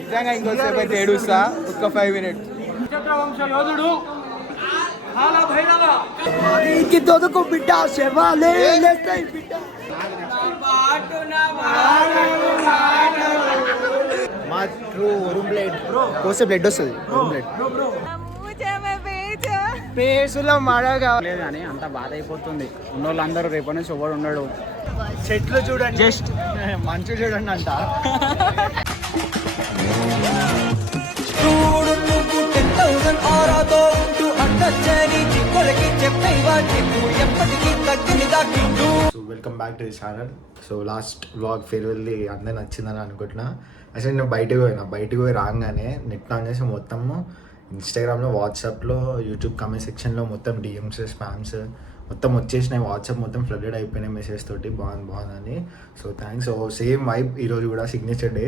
నిజంగా ఇంకోసేపు అయితే ఏడుస్తా ఒక్క 5 minutes. యోధుడు బిడ్డ మా ట్రూ వరుణ్ బ్లేడ్ కోసే బ్లడ్ వస్తుంది వరుణ్ బ్లేడ్ పేసులో మడగా లేదు కానీ అంత బాధ అయిపోతుంది. ఉన్నోళ్ళు అందరూ రేపటి నుంచి ఎవడు ఉన్నాడు. చెట్లు చూడండి, జస్ట్ మంచు చూడండి అంట. Welcome back to the channel. So last vlog ఫేర్వెల్ది అందరు నచ్చిందని అనుకుంటున్నా. అసలు నేను బయటకు పోయి రాగానే నెట్ ఆన్ చేసి మొత్తము ఇన్స్టాగ్రామ్లో, వాట్సాప్లో, యూట్యూబ్ కామెంట్ సెక్షన్లో మొత్తం డిఎమ్స్, స్పామ్స్ మొత్తం వచ్చేసినాయి. వాట్సాప్ మొత్తం ఫ్లడెడ్ అయిపోయినాయి మెసేజ్ తోటి బాగుందని. So thanks. So same vibe ఈరోజు కూడా సిగ్నేచర్ డే.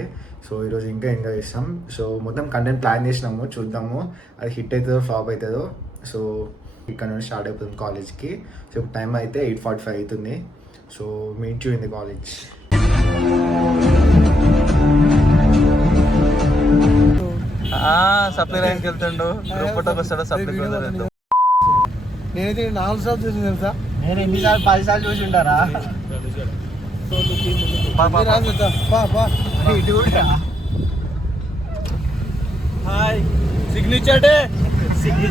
సో ఈరోజు ఇంకా ఎంజాయ్ చేస్తాం. సో మొత్తం కంటెంట్ ప్లాన్ చేసినాము, చూద్దాము అది హిట్ అవుతుందో ఫ్లాప్ అవుతుందో. సో ఇక్కడ నుండి స్టార్ట్ అయిపోతుంది కాలేజ్కి. సో టైం అయితే 8:45 అవుతుంది. So meet you in the college. Supply rank వెళ్తుండు, గ్రూప్ ఫోటోకి వస్తాడు. సప్లై నేనైతే 4 సార్లు చూసి తెలుసా. నేను ఎన్నిసార్లు 10 సార్లు చూసి ఉంటారా. Hi signature day.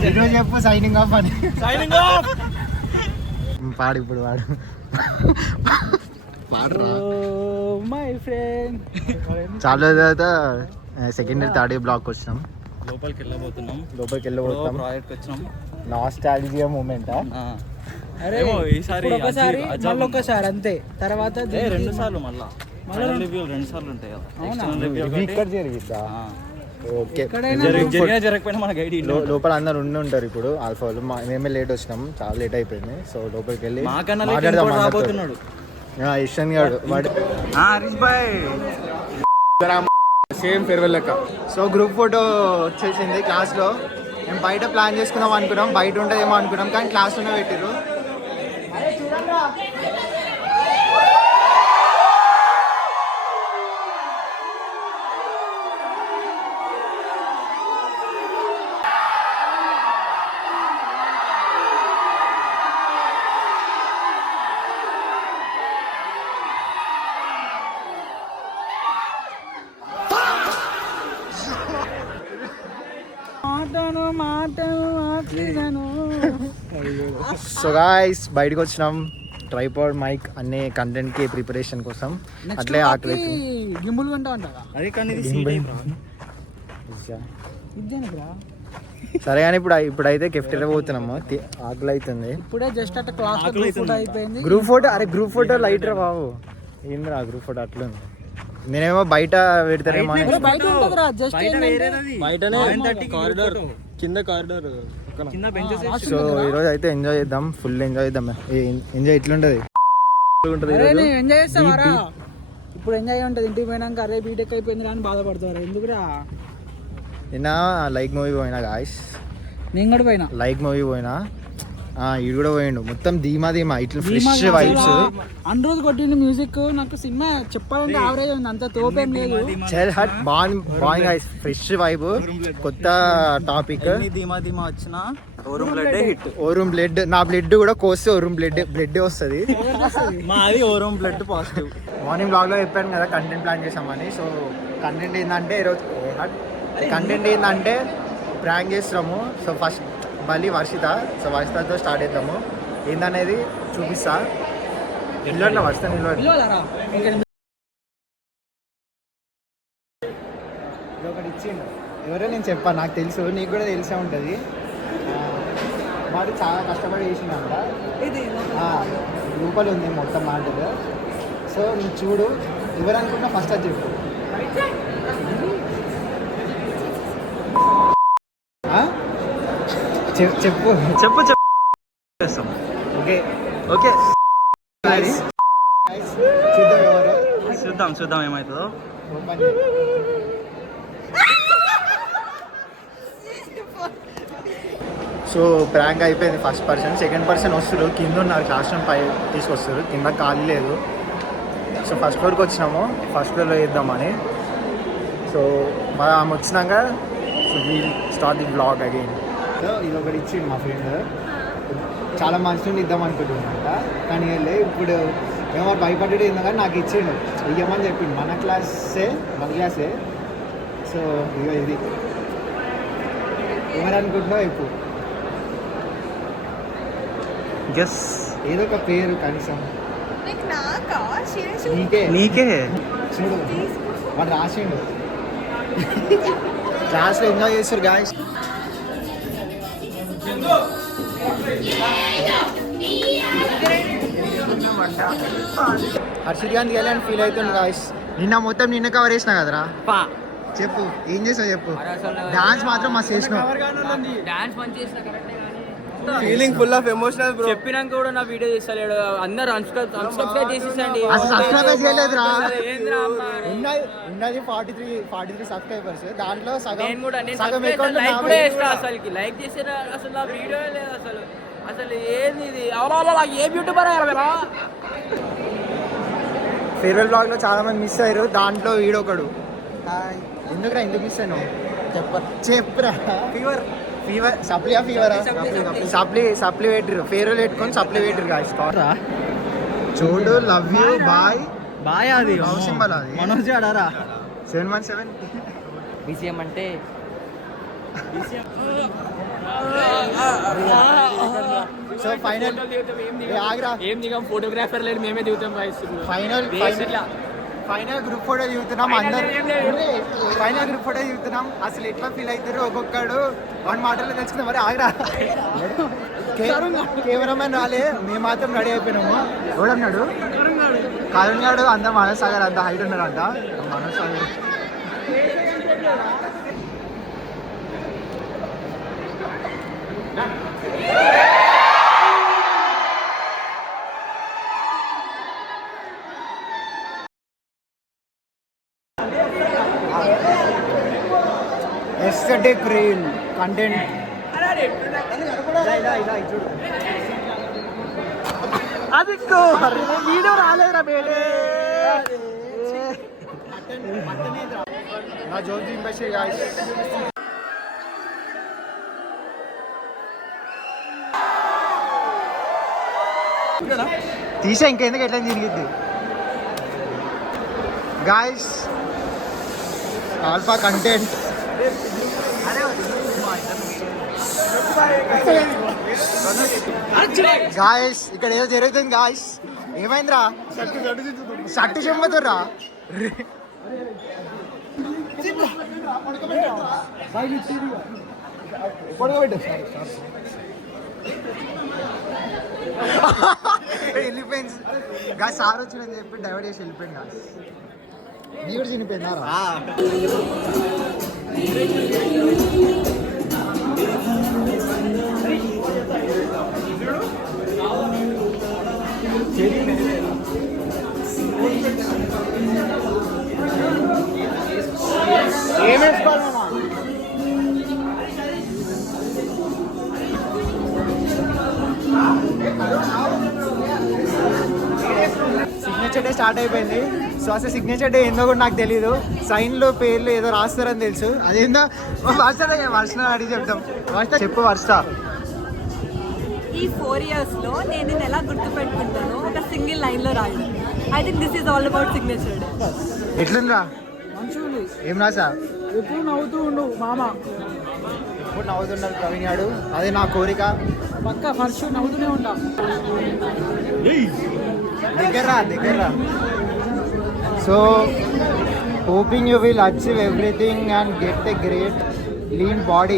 ఈరోజు చెప్పు సైనింగ్ ఆఫ్ అని. సైనింగ్ ఆఫ్ పాడు ఇప్పుడు పాడు మై ఫ్రెండ్. చాలా తర్వాత second year third year block వచ్చినాం. లోపలికి వెళ్ళబోతున్నాం. ప్రాజెక్ట్ వచ్చినాం. Nostalgia moment. అరే ఈసారి ఒక్కసారి అంతే, తర్వాత 2 సార్లు మళ్ళీ రివ్యూలు 2 సార్లు ఉంటాయి కదా. ఇక్కడ జరిగిద్దా? ఓకే, జరగకపోయినా మన గైడ్ లోపల అందరు ఉంటారు. ఇప్పుడు ఆల్ఫా వాళ్ళు మేమే లేట్ వచ్చినాం, చాలా లేట్ అయిపోయింది. సో లోపలికి వెళ్ళి మాట్లాడదాం. ఇషన్ గారు హరీష్ భాయ్ సేమ్ ఫేర్వెల్ లెక్క. సో గ్రూప్ ఫోటో వచ్చేసింది క్లాస్లో. మేము బయట ప్లాన్ చేసుకుందాం అనుకున్నాం, బయట ఉంటుందేమో అనుకున్నాం, కానీ క్లాస్లోనే పెట్టిర్రు. సో గాయ్స్ బయటకు వచ్చినాం. ట్రైపాడ్, మైక్ అన్ని కంటెంట్ కి ప్రిపరేషన్ కోసం. అట్లే ఆకలి సరే కానీ ఇప్పుడైతే కెఫ్టేరియా పోతున్నాము. ఆకలి అవుతుంది. గ్రూప్ ఫోటో, అరే గ్రూప్ ఫోటో లైట్ రా బాబు. ఏంద్రా గ్రూప్ ఫోటో అట్లుంది. నేనేమో బయట పెడతారేమో కింద కారిడార్. సో ఈరోజు అయితే ఎంజాయ్ చేద్దాం, ఫుల్ ఎంజాయ్ చేద్దాం. ఎంజాయ్ ఎట్లుంటది? ఇప్పుడు ఎంజాయ్ ఉంటుంది. ఇంటికి పోయినాక అరే బీటెక్ అయిపోయింది అని బాధపడతారు. ఎందుకురా? నిన్న లైక్ మూవీ పోయినా గాయ్స్. నేను కూడా పోయినా లైక్ మూవీ పోయినా. ఈడు కూడా పోయిండు. మొత్తం ధీమా ఇట్లా ఫ్రెష్ వైబ్స్. రోజు కొట్టిండు మ్యూజిక్. నాకు సినిమా చెప్పాలంటే యావరేజ్ ఉంది, అంత తోపేం లేదు. చల్ హట్ బాగుంది గైస్, ఫ్రెష్ వైబ్. కొత్త టాపిక్. ధీమా వచ్చిన ఓరూమ్ బ్లడ్. నా బ్లడ్ కూడా కోస్తే ఓరూమ్ బ్లడ్ వస్తుంది. మాది ఓరూమ్ బ్లడ్ పాజిటివ్. మార్నింగ్ బ్లాగ్ లో చెప్పాను కదా కంటెంట్ ప్లాన్ చేసామని. సో కంటెంట్ ఏంటంటే ప్రాంక్ చేస్తున్నాము. సో ఫస్ట్ మళ్ళీ వర్షితతో స్టార్ట్ చేద్దాము. ఏందనేది చూపిస్తా. నిల్వ వర్షిత ఒకటి ఇచ్చిండు. ఎవరో నేను చెప్పాను, నాకు తెలుసు, నీకు కూడా తెలిసే ఉంటుంది. వాడు చాలా కష్టపడి చేసిందంట. రూపాయలు ఉంది మొత్తం మాటలు. సో నువ్వు చూడు, ఎవరనుకున్నా ఫస్ట్ అది చెప్పు. చెప్పు ఓకే ఓకే చూద్దాం ఏమవుతుందో. సో ప్రాంక్ అయిపోయింది. ఫస్ట్ పర్సన్, సెకండ్ పర్సన్ వస్తారు, కింద ఉన్నారు, క్లాస్ రూమ్ పై తీసుకొస్తారు, కింద ఖాళీ లేదు. సో ఫస్ట్ ఫ్లోర్కి వచ్చినాము, ఫస్ట్ ఫ్లోర్లో వేద్దామని. సో మరి ఆమె వచ్చినాక so we'll start the blog again. So ఇది ఒకటి ఇచ్చిండు మా ఫ్రెండ్, చాలా మంచి నుండి ఇద్దాం అనుకుంటున్నాక, కానీ వెళ్ళి ఇప్పుడు ఏమో భయపడ్డాడు ఏందో కానీ నాకు ఇచ్చిండు, ఇవ్వమని చెప్పిండు. మన క్లాసే. సో ఇక ఇది ఎవరనుకుంటున్నావు ఇప్పుడు గెస్, ఏదో ఒక పేరు కనీసం నీకే చూడు, వాడు రాసిండు. క్లాస్లో ఎంజాయ్ చేస్తారు గాయస్. హర్షిత్ గాంధీ వెళ్ళని ఫీల్ అవుతుంది గాయస్. నిన్న మొత్తం నిన్న కవర్ చేసినా కదరా. చెప్పు ఏం చేసావు చెప్పు. డాన్స్ మాత్రం మస్తు చేసినావు. Feeling full of emotional bro. చెప్పినాక కూడా నా వీడియో తీస్తలేడు. అందరు అన్సబ్స్క్రైబ్ చేసేసండి. అసలు సబ్స్క్రైబ్ చేయలేదురా. ఉన్నది 43 సబ్స్క్రైబర్స్. దాంట్లో సగం అకౌంట్ లైక్ కూడా చేస్తా. అసలుకి లైక్ చేసారా అసలు నా వీడియో లేదు. అసలు ఏంది ఇది? అవరాల ఏ యూట్యూబర్ అయ్యారా? ఫేర్వెల్ బ్లాగ్ లో చాలా మంది మిస్ అయ్యారు. దాంట్లో వీడొకడు. ఎందుకురా ఎందుకు మిస్ అయ్యాను చెప్పరా. ఫీవర్ సప్లీ పెట్టిరు. ఫేర్వెల్ పెట్టుకొని సప్లీ పెట్టిరు గాయస్. చూడు లవ్ యూ బాయ్ బాయ్. అది లవ్ సింబల్. అది మనోజ్ ఆడారా 717 BCM అంటే సో ఫైనల్ ఏం దిగాం. ఫోటోగ్రాఫర్ లేదు, మేమే దిగుతాం. ఫైనల్ గ్రూప్ ఫోటో దిగుతున్నాం అందరు. ఫైనల్ గ్రూప్ ఫోటో దిగుతున్నాం. అసలు ఎట్లా ఫీల్ అవుతారు ఒక్కొక్కడు వన్ మాటలో తెలుసుకుందాం. మరి ఆగరా, కెమెరామెన్ రాలే, మేము మాత్రం రెడీ అయిపోయినాము. ఎవడన్నాడు? కరుణ్ గాడు. అంత మనోజ్ సాగర్ అంత హైట్ ఉన్నారంట. Manoj Sagar aesthetic reel content. అది వీడియో రాలేదురా బేడే. నా జోక్ దింపేసి గాయ్స్. తీసా ఇంకెందుకు ఎట్లా తిరిగిద్ది గాయ్స్. Alpha content. గాయస్ ఇక్కడ ఏదో జరుగుతుంది గాయస్. ఏమైందిరా? షట్టు చెమ్మతుర్రా. వెళ్ళిపోయింది గా. సార్ వచ్చిందని చెప్పి డైవర్ట్ చేసి వెళ్ళిపోయింది గా. నీ కూడా చనిపోయిందారా? ఏమేసుకోవాలమ్మా? సిగ్నేచర్ డే స్టార్ట్ అయిపోయింది. సో అసలు సిగ్నేచర్ డే ఏందో కూడా నాకు తెలీదు. సైన్లో పేర్లు ఏదో రాస్తారని తెలుసు. అదేందో వర్ష అడిగి చెప్తాం. చెప్పు వర్ష. ఈ 4 yearsలో నేను ఇది ఎలా గుర్తుపెట్టుకుంటాను, ఒక సింగిల్ లైన్లో రాయడం. I think this is all about signature day. ఎట్లుందిరా? ఏం రాసా? ఎప్పుడు నవ్వుతూ ఉండు మామ. ఎప్పుడు నవ్వుతున్నాడు ప్రవీణ్ గాడు. అదే నా కోరిక. పక్క ఫస్ట్ నవ్వుతూనే ఉంటా. దగ్గర. So hoping you will achieve everything and get a great lean body.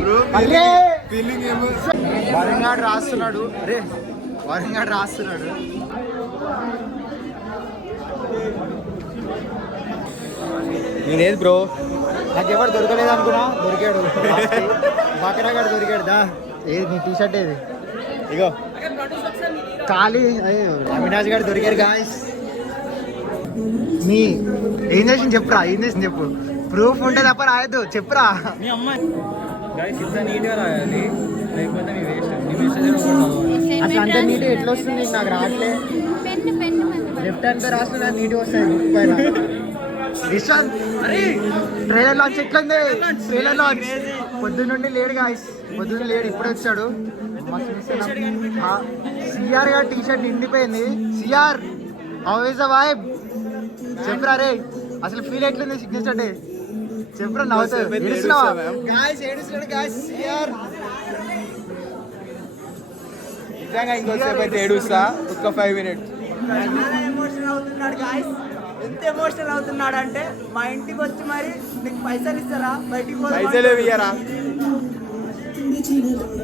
Varun గాడు రాస్తున్నాడు. నేనేది బ్రో, నాకు ఎవరు దొరకలేదు అనుకున్నా, దొరికాడు. బకరా గారు దొరికాడు. దా ఏది నీ టీ షర్ట్ ఏది? ఇగో ఖాళీ. అవినాష్ గారు దొరికారు గాయస్. మీ ఏం చేసింది చెప్పురా, ఏం చేసింది చెప్పు. ప్రూఫ్ ఉంటే తప్ప రాయద్దు, చెప్పురా. మీ అమ్మాయి గాయస్ ఇంత నీట్గా రాయాలి. లేకపోతే నీ వేస్ట్ నీ మెసేజ్ అసలు అంత నీట్ ఎట్లా వస్తుంది నాకు రావట్లే లెఫ్ట్ హ్యాండ్తో రాస్తున్నా నీట్ వస్తుంది బుక్ పైన విశ్వాంత్ ట్రైలర్ లాంచ్ ఎట్లుంది ట్రైలర్ లాంచ్ పొద్దున్న నుండి లేడు గాయస్ పొద్దున్న లేడు ఇప్పుడు వచ్చాడు సిఆర్ గారు టీ షర్ట్ నిండిపోయింది CR how is the vibe చెప్పరా రే అసలు ఫీల్ ఎట్లుంది సిగ్నేచర్ డే చెప్పరా నవ్వుతావు ఏడుస్తున్నావా గాయస్ ఏడుస్తున్నాడు గాయస్ సిఆర్ నిజంగా ఇంకోసేపు అయితే ఏడుస్తా ఒక్క 5 minutes. ఎమోషనల్ అవుతున్నాడు గాయస్. ఎంత ఎమోషనల్ అవుతున్నాడు అంటే మా ఇంటికి వచ్చి మరి నీకు పైసలు ఇస్తారా బయటికి పైసలు ఇయ్యరా.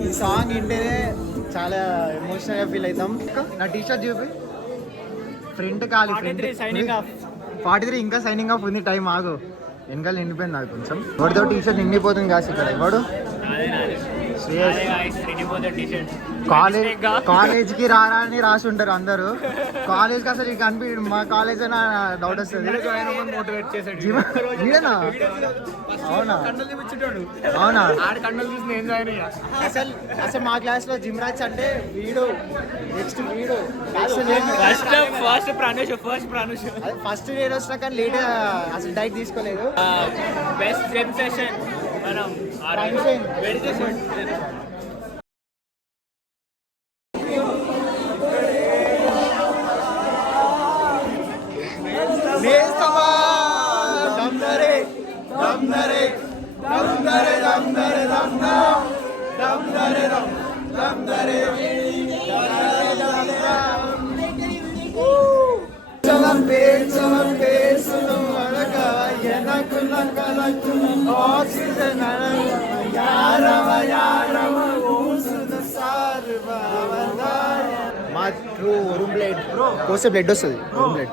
ఈ సాంగ్ వింటేనే చాలా ఎమోషనల్గా ఫీల్ అవుతాం. నా టీ షర్ట్ చూపి ఫ్రంట్ కాలి 43 ఇంకా సైనింగ్ ఆఫ్ ఉంది టైం ఆగు వెనకాల నిండిపోయింది నాకు కొంచెం ఎవరితో టీ షర్ట్ నిండిపోతుంది కాసి ఇక్కడ ఎవడు కాలేజ్కి రారా అని రాసి ఉంటారు అందరూ కాలేజ్కి అసలు ఇక అనిపించదు మా కాలేజ్ అయినా డౌట్ వస్తుంది వీడేనా అవునా అవునా అసలు మా క్లాస్ లో జిమ్రాజ్ అంటే వీడు నెక్స్ట్ వీడు ఫస్ట్ నేను వచ్చినా కానీ లేట్ అసలు డైట్ తీసుకోలేదు బెస్ట్ జిమ్ సెషన్ మనం మా ట్రూ రూమ్ బ్లేడ్ కోసే బ్లడ్ వస్తుంది room blade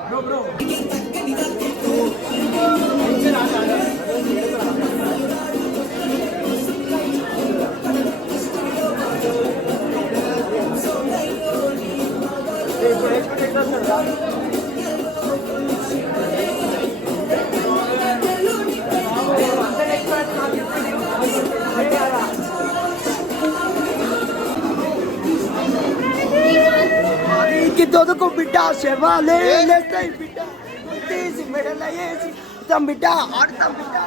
todo con bitta se vale le estoy bitta si me la yesi tam bitta और tam bitta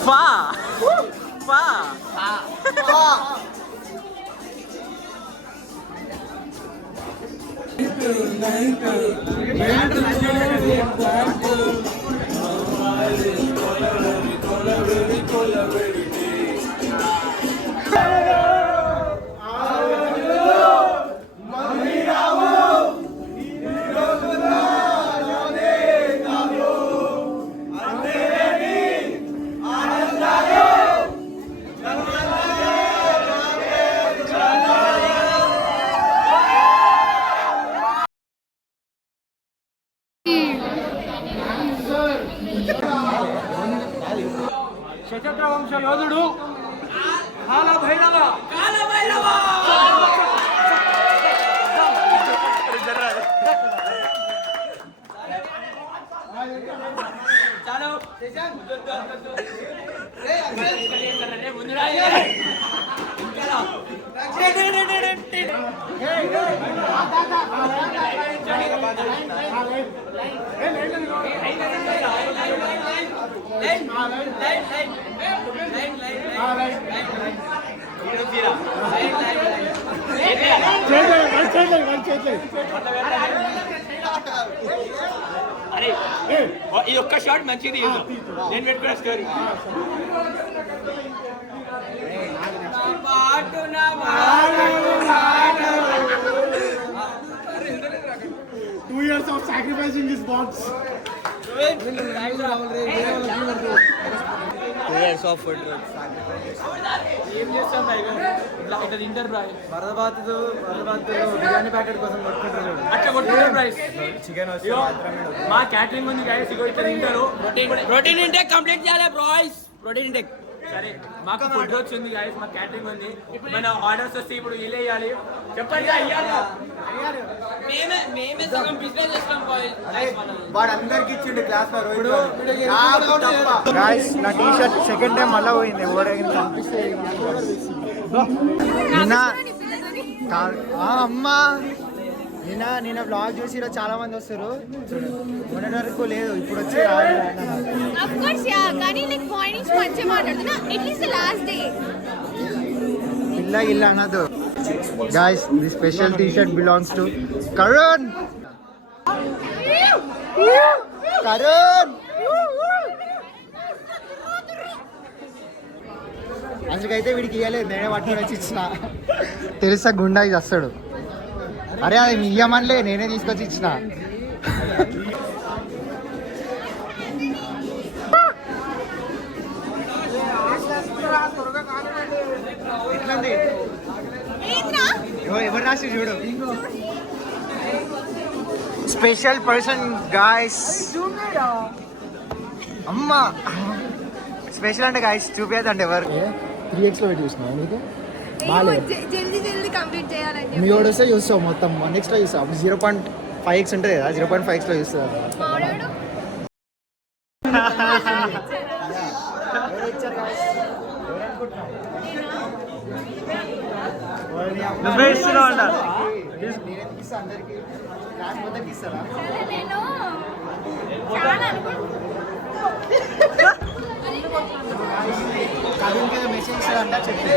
fa fa fa శతక వంశ యోధుడు కాల భైరవ చాలు అరే ఈ ఒక్క షాట్ మంచిది నేను పెట్టుకున్నా story Two years of sacrificing this box. 2 years of food ఏం చేస్తాం ఇట్లా ఇంటర్ ప్రైస్ వరదబాద్ బిర్యానీ ప్యాకెట్ కోసం కొట్టుకుంటారు అట్లా కొట్టుకుంటారు ప్రైస్ చికెన్ వస్తే మాత్రమే మా క్యాటరింగ్ ఉంది గైస్ ఇగో ఇట్లా తింటారు ప్రోటీన్ ఇంటేక్ కంప్లీట్ చేయాలి బ్రాయ్స్ ప్రోటీన్ ఇంటెక్. సరే మాకు ఫుడ్ వచ్చింది గాయస్, మా క్యాటరింగ్ ఉంది. మన ఆర్డర్స్ వస్తే ఇప్పుడు వేయాలి. చెప్పండి వాడు అందరికి ఇచ్చిండు క్లాస్ లో. గాయస్ నా టీ షర్ట్ సెకండ్ టైం మళ్ళీ పోయింది. ఎవరైనా కనిపిస్తే అమ్మా నిన్న బ్లాగ్ చూసి చాలా మంది వస్తారు. మొన్నటి వరకు లేదు, ఇప్పుడు వచ్చి పిల్ల ఇల్ల అనదు. Guys the special T shirt belongs to Karun. Karun అందుకైతే వీడికి ఇవ్వలేదు, నేనే పట్టుకుని వచ్చి ఇచ్చిన. తెలుసా గుండా ఇది వస్తాడు. అరే అది మీ ఇయ్యమనిలే, నేనే తీసుకొచ్చి ఇచ్చిన. ఎవరు రాసి చూడు. Special person guys. అమ్మా స్పెషల్ అంటే గాయస్ చూపేదంటే ఎవరు 3x లో పెట్టి చూసినా నీకు మీ వాడు వస్తే చూస్తావు మొత్తం 1x లో చూస్తావు. 0.5x ఉంటుంది కదా, 0.5x లో చూస్తావు. మెసేజ్ అంట చెప్పి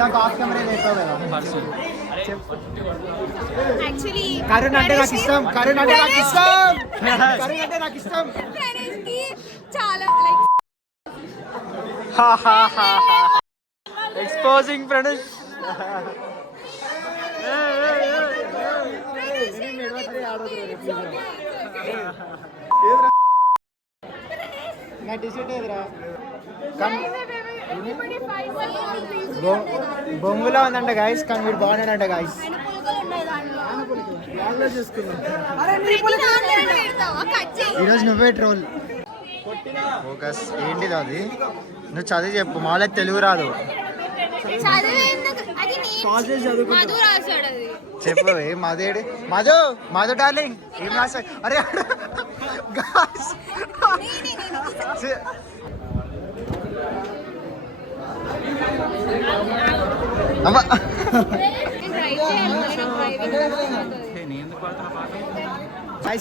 నాకు ఆఫ్ కెమెరా వేస్తావు కదా. కరుణ్ అంటే నాకు ఇష్టం, కరుణ్ అంటే నాకు ఇష్టం, కరుణ్ అంటే నాకు ఇష్టం. ఎక్స్పోజింగ్ ప్రణీష్. నా టీషర్ట్ ఏదిరా బొంగులో ఉందంట గాయస్, కానీ వీడు బాగున్నాడంట గాయస్. ఈరోజు నువ్వే ట్రోల్. ఫోకస్ ఏంటిది అది? నువ్వు చదివి చెప్పు, మాలకి తెలుగు రాదు. చెప్పు మధుడి మధు మధు డార్లింగ్ ఏం రాసా? అరే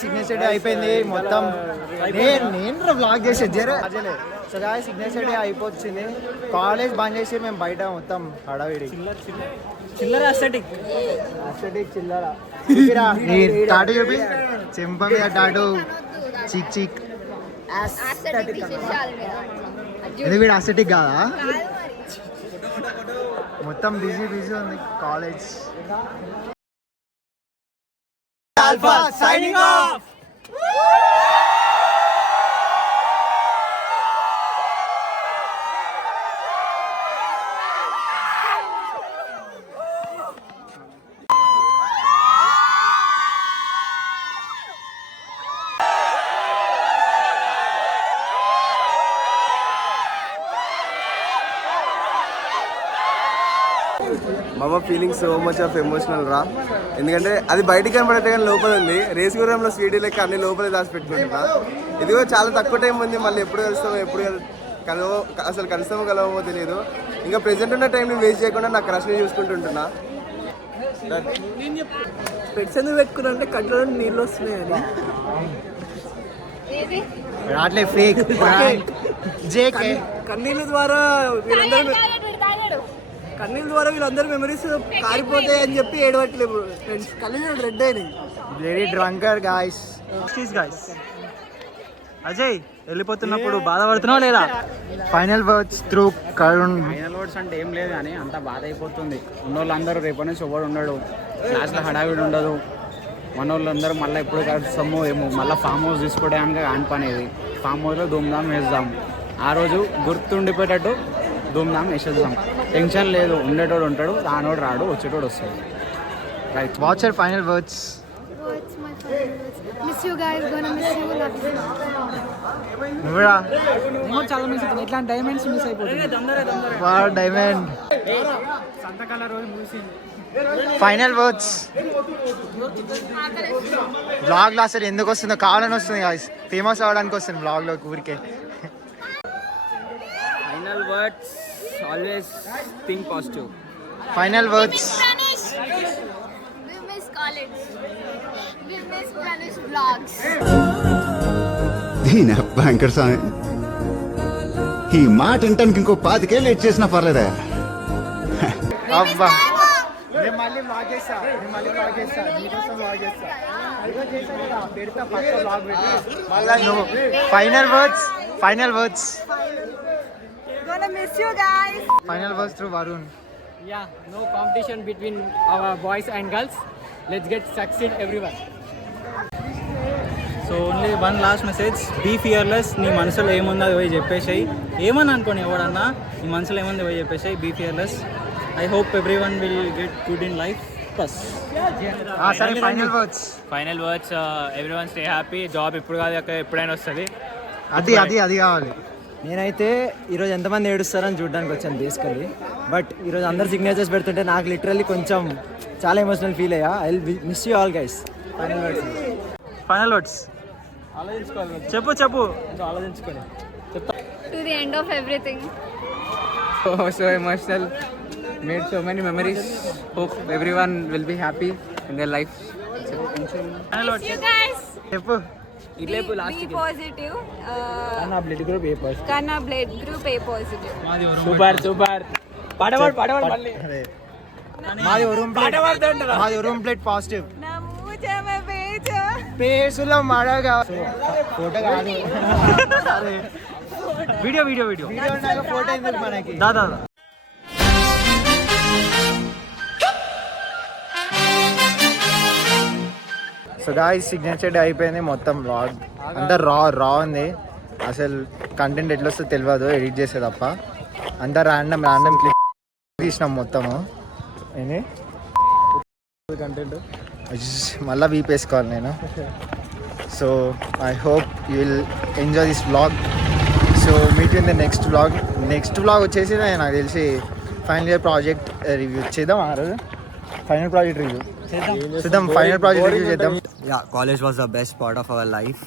సిగ్నేచర్ డే అయిపోయింది మొత్తం. నేను బ్లాగ్ చేసేది జరే. సో గాయ సిగ్నేచర్ డే అయిపోతుంది. కాలేజ్ బంద్ చేసి మేము బయట మొత్తం హడావిడి చిల్లర అస్థెటిక్ చిల్లర. టాటూ చూపి చెంప మీద టాటూ చీక్ చీక్. ఇది వీడు అస్థెటిక్ కాదా? మొత్తం బిజీ ఉంది కాలేజ్. Alpha signing off. మమ్మ feeling so much of emotional రా. ఎందుకంటే అది బయటికి కనబడితే కానీ లోపల ఉంది. రేస్ గుర్రంలో స్వీటీ లెక్క అన్ని లోపలే దాచిపెట్టుకుంటున్నా. ఇదిగో చాలా తక్కువ టైం ఉంది, మళ్ళీ ఎప్పుడు కలుస్తామో అసలు కలుస్తామో కలవమో తెలియదు. ఇంకా ప్రెజెంట్ ఉన్న టైంని వేస్ట్ చేయకుండా నా క్రష్ని చూసుకుంటుంటున్నా. పెట్స్ ఎందుకు పెట్టుకున్నా అంటే కట్లో నీళ్ళు వస్తున్నాయని. కన్నీళ్ళ ద్వారా వీళ్ళందరూ మెమరీస్ కారిపోతాయి అని చెప్పి ఏడవట్లేదు ఫ్రెండ్స్. కన్నీళ్ళు రెడ్ అయినాయి. Very drunker guys. అజయ్ వెళ్ళిపోతున్నప్పుడు బాధపడుతున్నావు లేదా? Final words through Karun. Final words అంటే ఏం లేదు కానీ అంత బాధ అయిపోతుంది. ఉన్నోళ్ళందరూ రేపటి నుంచి ఎవడు ఉండడు, క్లాస్లో హడావిడి ఉండదు. మన వాళ్ళందరూ మళ్ళీ ఎప్పుడు కలుస్తామో ఏమో, మళ్ళీ ఫామ్ హౌస్ తీసుకోవడానికి ఆన్పనేది. ఫామ్ హౌస్లో ధూమ్ధామ్ వేద్దాం. ఆ రోజు గుర్తుండిపోయేటట్టు ధూమ్ధామ్ వేసేద్దాం. టెన్షన్ లేదు, ఉండేటోడు ఉంటాడు, రానోడు రాడు, వచ్చేటోడు వస్తాడు. Right. What's your final words? Miss you guys, gonna miss you, love you. నువ్వురా నేను కూడా చాలా మిస్ అవుతాను ఇట్లాంటి డైమండ్స్ మిస్ అయిపోతుంది వాడు డైమండ్ సంతకాల రోజు మూసింది. ఫైనల్ వర్డ్స్ బ్లాగ్ లో అసలు ఎందుకు వస్తుందో కావాలని వస్తుంది ఫేమస్ అవడానికి వస్తుంది బ్లాగ్ లో ఊరికే. Final words always think positive. Final words We miss college. We miss Pranish vlogs. దీని బ్యాంకర్ స్వామి ఈ మాట వింటానికి ఇంకో 5 ఏళ్ళు లేట్ చేసినా పర్లేదా. అబ్బా నేను మళ్ళీ బ్లాగ్ చేస్తా నీకోసం బ్లాగ్ చేస్తా పెడతా పక్క బ్లాగ్ పెట్టి మళ్ళీ నువ్వు final words Gonna miss you guys. Final words through Varun. Yeah, no competition between our boys and girls. Let's get succeed everyone. So only one last message, be fearless. నీ మనసులో ఏముందో అది పోయి చెప్పేసాయి. ఏమని అనుకోని ఎవడన్నా నీ మనసులో ఏముందో పోయి చెప్పేసాయి. Be fearless. I hope everyone will get good in life. బస్ సరే final words everyone stay happy. Job ఇప్పుడు కాదు ఎప్పుడైనా వస్తుంది. అది కావాలి. నేనైతే ఈరోజు ఎంతమంది ఏడుస్తారని చూడడానికి వచ్చాను బేసికలీ. బట్ ఈరోజు అందరు సిగ్నేచర్స్ పెడుతుంటే నాకు లిటరల్లీ కొంచెం చాలా ఎమోషనల్ ఫీల్ అయ్యా. I will miss you all guys. Final words చెప్పు ఆలోచించుకోండి. To the end of everything. So emotional. Made so many memories. Hope everyone will be happy in their life. Miss you guys. చెప్పు. Be positive. నా blood group A positive. Kanna blood group A positive. Super పడవాడు మళ్ళీ. మాది ఉరుం plate positive. Na mucha me becha. పేసులో మడగా photo కాదు. Video photo ఎందుకు మనకి. దాదా సో గాయ్స్ సిగ్నేచర్ డే అయిపోయింది. మొత్తం వ్లాగ్ అంతా రా ఉంది. అసలు కంటెంట్ ఎట్లా వస్తుందో తెలియదు ఎడిట్ చేసే తప్ప. అంతా ర్యాండమ్ క్లిప్ తీసినాం మొత్తము. ఏంటి కంటెంట్ మళ్ళీ వీపేసుకోవాలి నేను. So I hope you will enjoy this vlog. So meet in the next vlog వచ్చేసి నాకు తెలిసి ఫైనల్ ఇయర్ ప్రాజెక్ట్ రివ్యూ చేద్దాం. ఆ రోజు ఫైనల్ ప్రాజెక్ట్ రివ్యూ చేద్దాం. Yeah, college was the best part of our life.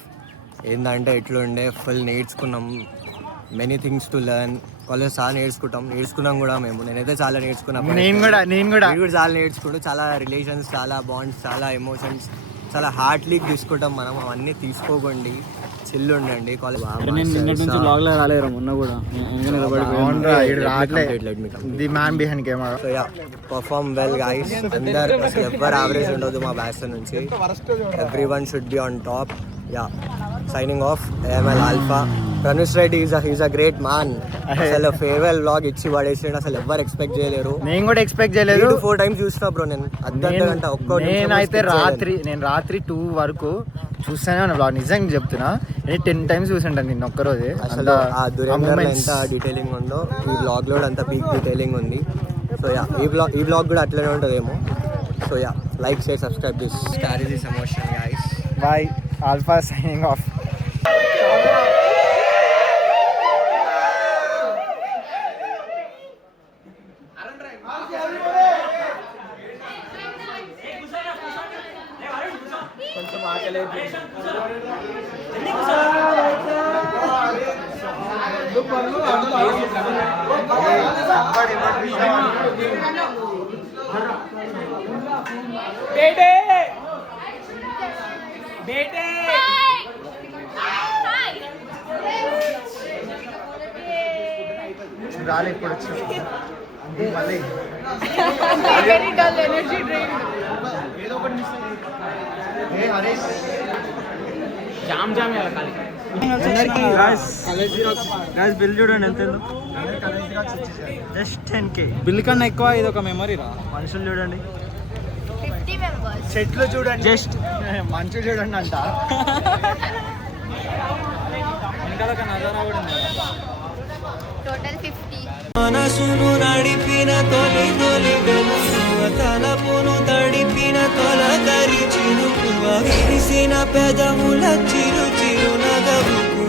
ఏంటంటే ఎట్లుండే ఫుల్ నేర్చుకున్నాం. Many things to learn. College చాలా నేర్చుకున్నాం కూడా మేము. నేనైతే చాలా నేర్చుకున్నాను. నేను కూడా చాలా నేర్చుకుంటూ చాలా రిలేషన్స్, చాలా బాండ్స్, చాలా ఎమోషన్స్ చాలా హార్ట్లీ తీసుకుంటాం మనం. అవన్నీ తీసుకోకండి, చిల్లు ఉండండి. College the man behind camera. So yeah, perform well guys. అందరు ఎవరు యావరేజ్ ఉండదు మా బ్యాచ్ నుంచి. Every one should be on top. Yeah, signing off. AML alpha. Pranush Reddy is a great man. అసలు ఫేర్వెల్ వ్లాగ్ ఇచ్చి పడేసాడు. అసలు ఎవరు expect చేయలేరు. నేను కూడా ఎక్స్పెక్ట్ చేయలేదు. 4 times చూసినా బ్రో నేను. అర్ధగంట నేనైతే రాత్రి 2 వరకు చూస్తూనే ఉన్నా బ్లాగ్. నిజంగా చెప్తున్నా, నేను 10 times చూసింటాను నిన్న ఒక్కరోజే. అసలు ఆ దురేందర్ ఎంత డీటెయిలింగ్ ఉందో ఈ బ్లాగ్ లో అంత పీక్ డీటెయిలింగ్ ఉంది. సో యా, ఈ బ్లాగ్ కూడా అట్లనే ఉంటుందేమో. So yeah, like, share, subscribe this carry this emotion guys. By. Alpha signing of. కొంచెం ఆకలి బేటే రాలే ఇప్పుడు వచ్చి మళ్ళీ జామ్ ఇలా ఖాళీ. బిల్ చూడండి ఎంత జస్ట్ 10K. బిల్ కన్నా ఎక్కువ ఇది ఒక మెమరీ రా. మనుషులు చూడండి, 50 members. చెట్లు చూడండి, జస్ట్ మంచు చూడండి అంట. వెనకాల ఒక నజారా కూడా ఉంది. Total 50. మనసును నడిపిన తొలి తలపును తడిపిన తొలకరి చిరుకువ విరిసిన పెదముల చిరు నగవు